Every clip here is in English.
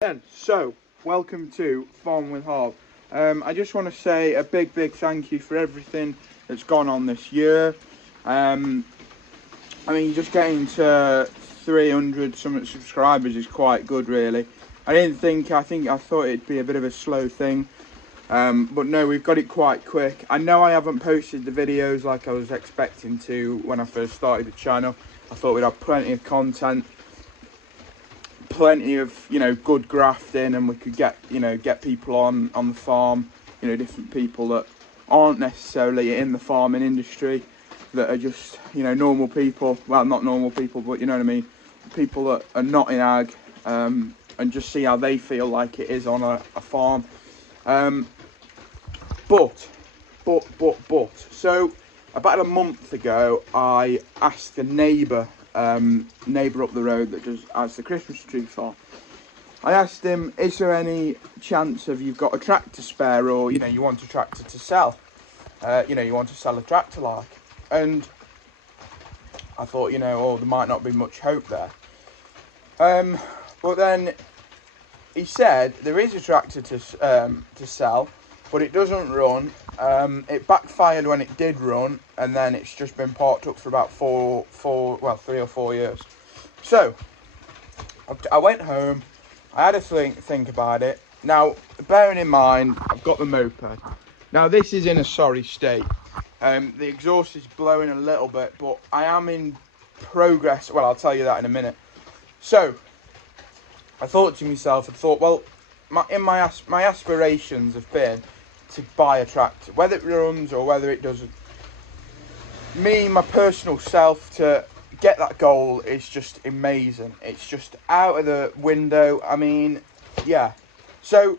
So, welcome to Farm with Harv. I just want to say a big thank you for everything that's gone on this year. Just getting to 300 something subscribers is quite good, really. I thought it'd be a bit of a slow thing, but no, we've got it quite quick. I know I haven't posted the videos like I was expecting to when I first started the channel. I thought we'd have plenty of content, plenty of good grafting, and we could get people on the farm, different people that aren't necessarily in the farming industry, that are just normal people. Well, not normal people, but you know what I mean, people that are not in ag, and just see how they feel like it is on a farm. But so about a month ago I asked a neighbour up the road that has the Christmas tree farm. I asked him, is there any chance of you've got a tractor spare, or you want a tractor to sell, you want to sell a tractor like. And I thought, there might not be much hope there, but then he said there is a tractor to sell, but it doesn't run. It backfired when it did run, and then it's just been parked up for about 3 or 4 years. So I went home, I had a think about it. Now, bearing in mind, I've got the moped. Now, this is in a sorry state. The exhaust is blowing a little bit, but I am in progress. Well, I'll tell you that in a minute. So I thought to myself, well, my aspirations have been to buy a tractor, whether it runs or whether it doesn't. My personal self, to get that goal is just amazing. It's just out of the window. I mean, yeah. So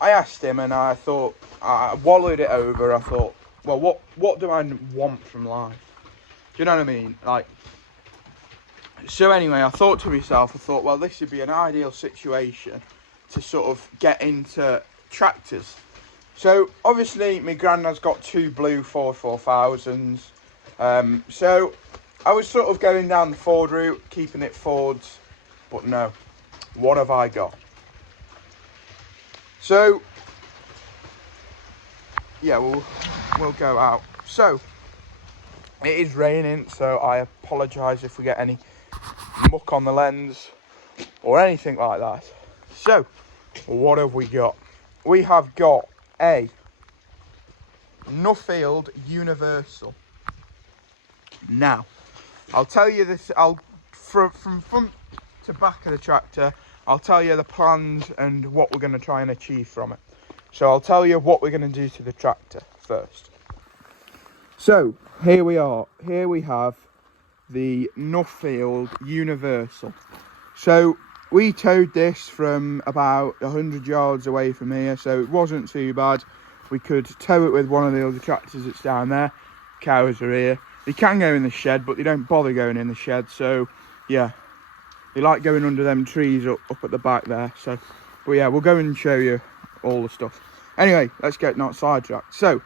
I asked him, and I thought, I wallowed it over. I thought, well, what do I want from life? Do you know what I mean? So anyway, I thought to myself, well, this would be an ideal situation to sort of get into tractors. So obviously my granddad's got 2 blue Ford 4000s. So I was sort of going down the Ford route, keeping it Fords, but no. What have I got? So yeah, we'll go out. So it is raining, so I apologise if we get any muck on the lens or anything like that. So what have we got? We have got a Nuffield Universal. Now, I'll tell you this. From front to back of the tractor, I'll tell you the plans and what we're going to try and achieve from it. So I'll tell you what we're going to do to the tractor first. So here we are. Here we have the Nuffield Universal. So we towed this from about 100 yards away from here, so it wasn't too bad. We could tow it with one of the other tractors that's down there. Cows are here. They can go in the shed, but they don't bother going in the shed. So yeah, they like going under them trees up at the back there. So, but yeah, we'll go and show you all the stuff. Anyway, let's get not sidetracked. So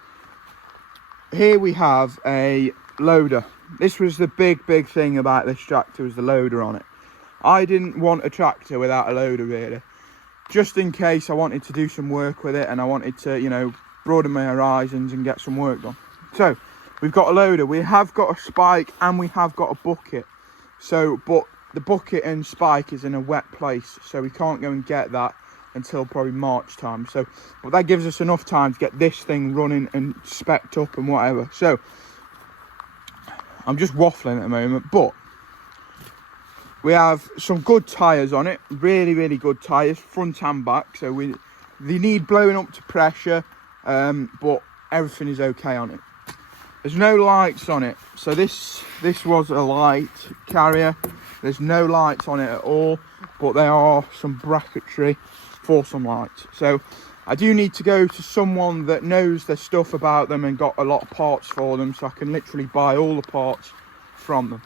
here we have a loader. This was the big thing about this tractor, was the loader on it. I didn't want a tractor without a loader, really, just in case I wanted to do some work with it and I wanted to broaden my horizons and get some work done. So we've got a loader, we have got a spike, and we have got a bucket. So but the bucket and spike is in a wet place, so we can't go and get that until probably March time. So but that gives us enough time to get this thing running and specced up and whatever. So I'm just waffling at the moment, but we have some good tyres on it, really good tyres, front and back. So they need blowing up to pressure, but everything is okay on it. There's no lights on it, so this was a light carrier. There's no lights on it at all, but there are some bracketry for some lights. So I do need to go to someone that knows their stuff about them and got a lot of parts for them, so I can literally buy all the parts from them.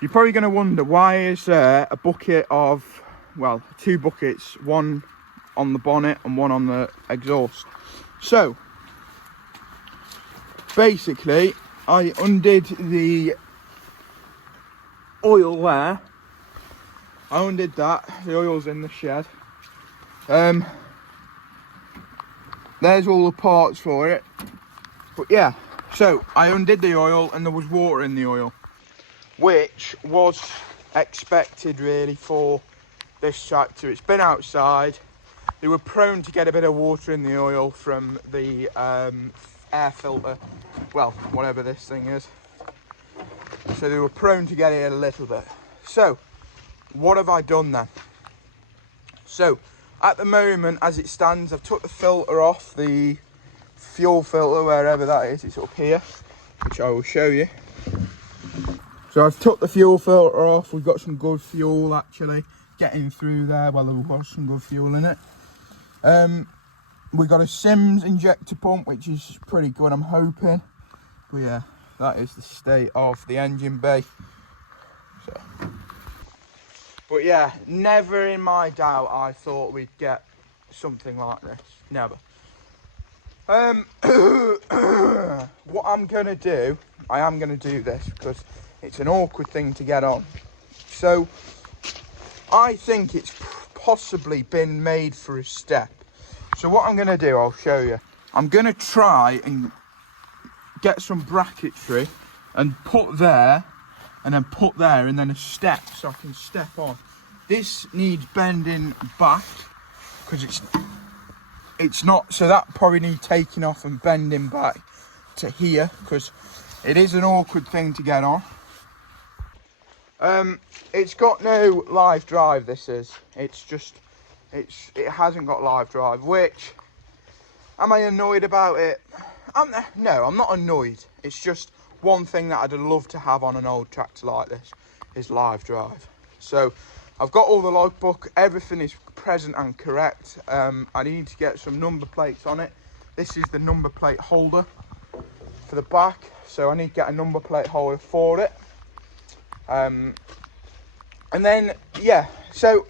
You're probably going to wonder, why is there a bucket of, well, 2 buckets, one on the bonnet and one on the exhaust? So basically I undid the oil there, I undid that. The oil's in the shed. There's all the parts for it. But yeah, so I undid the oil and there was water in the oil, which was expected really for this tractor. It's been outside. They were prone to get a bit of water in the oil from the air filter, well, whatever this thing is. So they were prone to get it a little bit. So what have I done then? So at the moment, as it stands, I've took the filter off, the fuel filter, wherever that is. It's up here, which I will show you. So I've took the fuel filter off. We've got some good fuel actually getting through there. Well, there was some good fuel in it. We've got a Sims injector pump, which is pretty good, I'm hoping. But yeah, that is the state of the engine bay. So. But yeah, never in my doubt I thought we'd get something like this. Never. What I'm going to do, I am going to do this because it's an awkward thing to get on. So I think it's possibly been made for a step. So what I'm going to do, I'll show you. I'm going to try and get some bracketry and put there, and then put there, and then a step so I can step on. This needs bending back because it's not, so that probably needs taking off and bending back to here because it is an awkward thing to get on. It's got no live drive, this is. It's just, it hasn't got live drive, which, am I annoyed about it? No, I'm not annoyed. It's just one thing that I'd love to have on an old tractor like this is live drive. So I've got all the logbook, everything is present and correct. I need to get some number plates on it. This is the number plate holder for the back, so I need to get a number plate holder for it. And then, yeah, so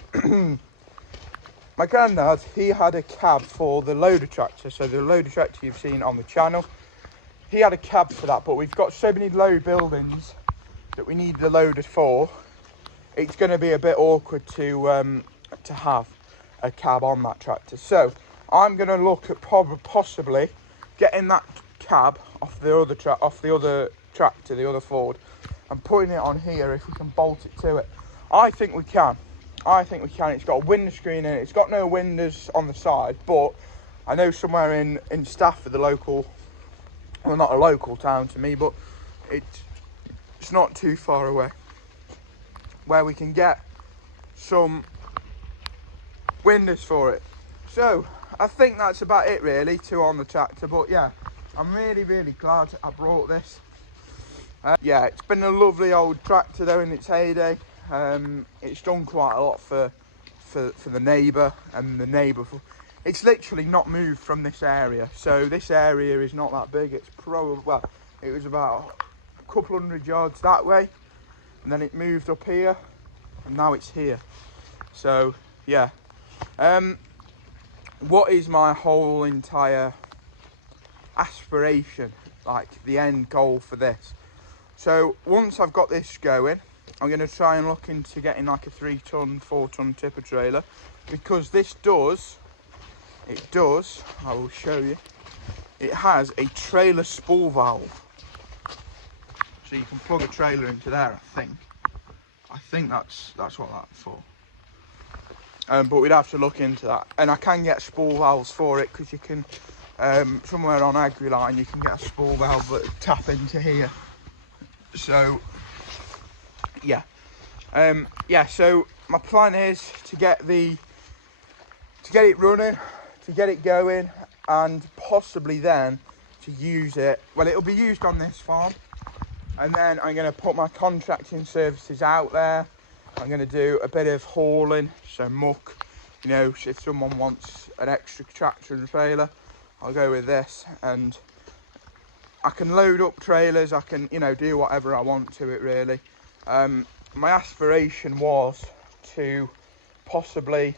my granddad, he had a cab for the loader tractor, so the loader tractor you've seen on the channel. He had a cab for that, but we've got so many low buildings that we need the loader for. It's going to be a bit awkward to have a cab on that tractor. So I'm going to look at possibly getting that cab off the other tractor, the other Ford, and putting it on here if we can bolt it to it. I think we can. I think we can. It's got a windscreen in it. It's got no windows on the side, but I know somewhere in Stafford, the local, well, not a local town to me, but it's not too far away, where we can get some windows for it. So I think that's about it really, on the tractor. But yeah, I'm really glad I brought this. Yeah, it's been a lovely old tractor though in its heyday. It's done quite a lot for the neighbour and the neighbour. It's literally not moved from this area, so this area is not that big. It's probably, well, it was about a couple 100 yards that way, and then it moved up here, and now it's here. So yeah, what is my whole entire aspiration, like the end goal for this? So once I've got this going, I'm going to try and look into getting like a 3-ton, 4-ton tipper trailer, because this does, I will show you, it has a trailer spool valve. So you can plug a trailer into there, I think that's what that's for. But we'd have to look into that. And I can get spool valves for it, because you can, somewhere on AgriLine, you can get a spool valve that tap into here. So yeah, yeah. So my plan is to get it running, to get it going, and possibly then to use it. Well, it'll be used on this farm, and then I'm going to put my contracting services out there. I'm going to do a bit of hauling, so muck. You know, if someone wants an extra tractor and trailer, I'll go with this, and I can load up trailers, I can, you know, do whatever I want to it really. My aspiration was to possibly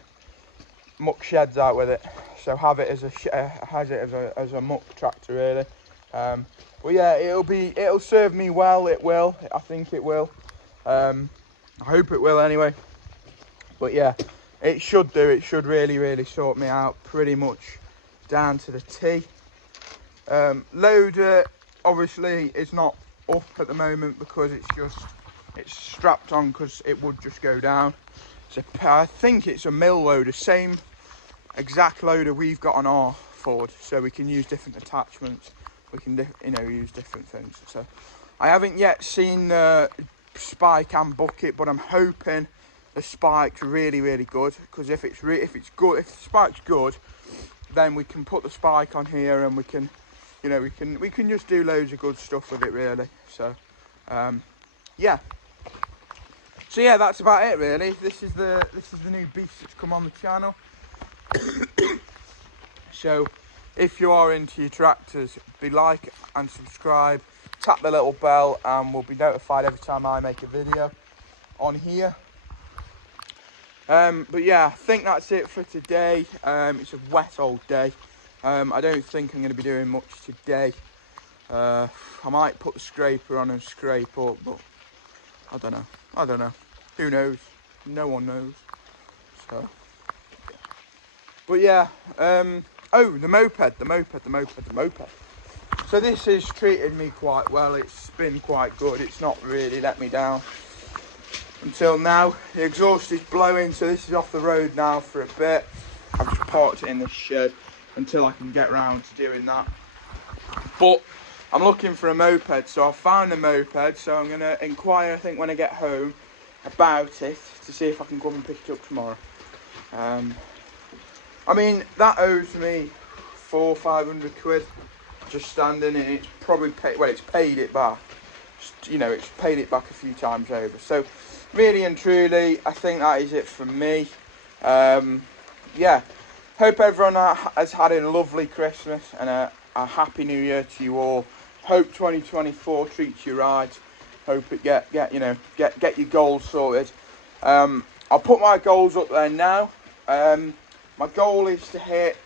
muck sheds out with it, so have it as a muck tractor really. But yeah, it'll serve me well. It will, I think it will. I hope it will anyway. But yeah, it should do. It should really sort me out pretty much down to the T. Loader obviously is not up at the moment because it's strapped on because it would just go down. So I think it's a mill loader, same exact loader we've got on our Ford, so we can use different attachments. We can use different things. So I haven't yet seen spike and bucket, but I'm hoping the spike's really good, because if the spike's good, then we can put the spike on here and we can just do loads of good stuff with it, really. So yeah, that's about it, really. This is the new beast that's come on the channel. So if you are into your tractors, be like and subscribe, tap the little bell, and we'll be notified every time I make a video on here. But yeah, I think that's it for today. It's a wet old day. I don't think I'm going to be doing much today. I might put the scraper on and scrape up, but I don't know. Who knows? No one knows. So, yeah. But yeah, oh, the moped. So this has treated me quite well. It's been quite good. It's not really let me down until now. The exhaust is blowing, so this is off the road now for a bit. I've just parked it in the shed until I can get round to doing that. But I'm looking for a moped, so I found a moped, so I'm going to inquire, I think, when I get home about it to see if I can come and pick it up tomorrow. I mean, that owes me 400-500 quid just standing, and it's probably it's paid it back. It's paid it back a few times over. So really and truly, I think that is it from me. Yeah, hope everyone has had a lovely Christmas and a happy New Year to you all. Hope 2024 treats you right. Hope it get your goals sorted. I'll put my goals up there now. My goal is to hit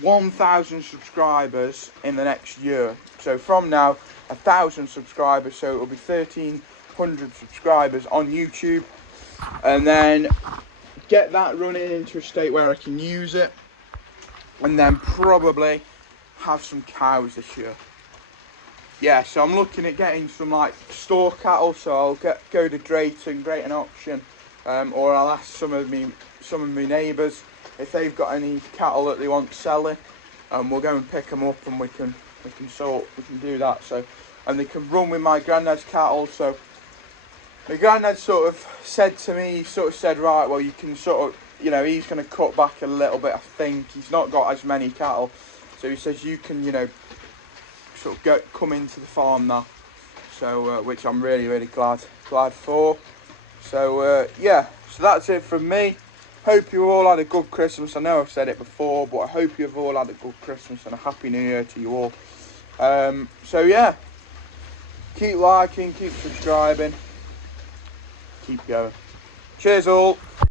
1,000 subscribers in the next year. So from now, 1,000 subscribers, so it'll be 1,300 subscribers on YouTube, and then get that running into a state where I can use it, and then probably have some cows this year. Yeah, so I'm looking at getting some like store cattle, so I'll go to Drayton auction, or I'll ask some of my neighbours if they've got any cattle that they want selling, and we'll go and pick them up, and we can do that. So, and they can run with my granddad's cattle. So my granddad sort of said to me, he sort of said, right, well, you can sort of, he's going to cut back a little bit. I think he's not got as many cattle, so he says you can, sort of come into the farm now. So which I'm really glad for. So yeah, so that's it from me. Hope you all had a good Christmas. I know I've said it before, but I hope you've all had a good Christmas and a happy New Year to you all. So yeah, keep liking, keep subscribing, keep going. Cheers all.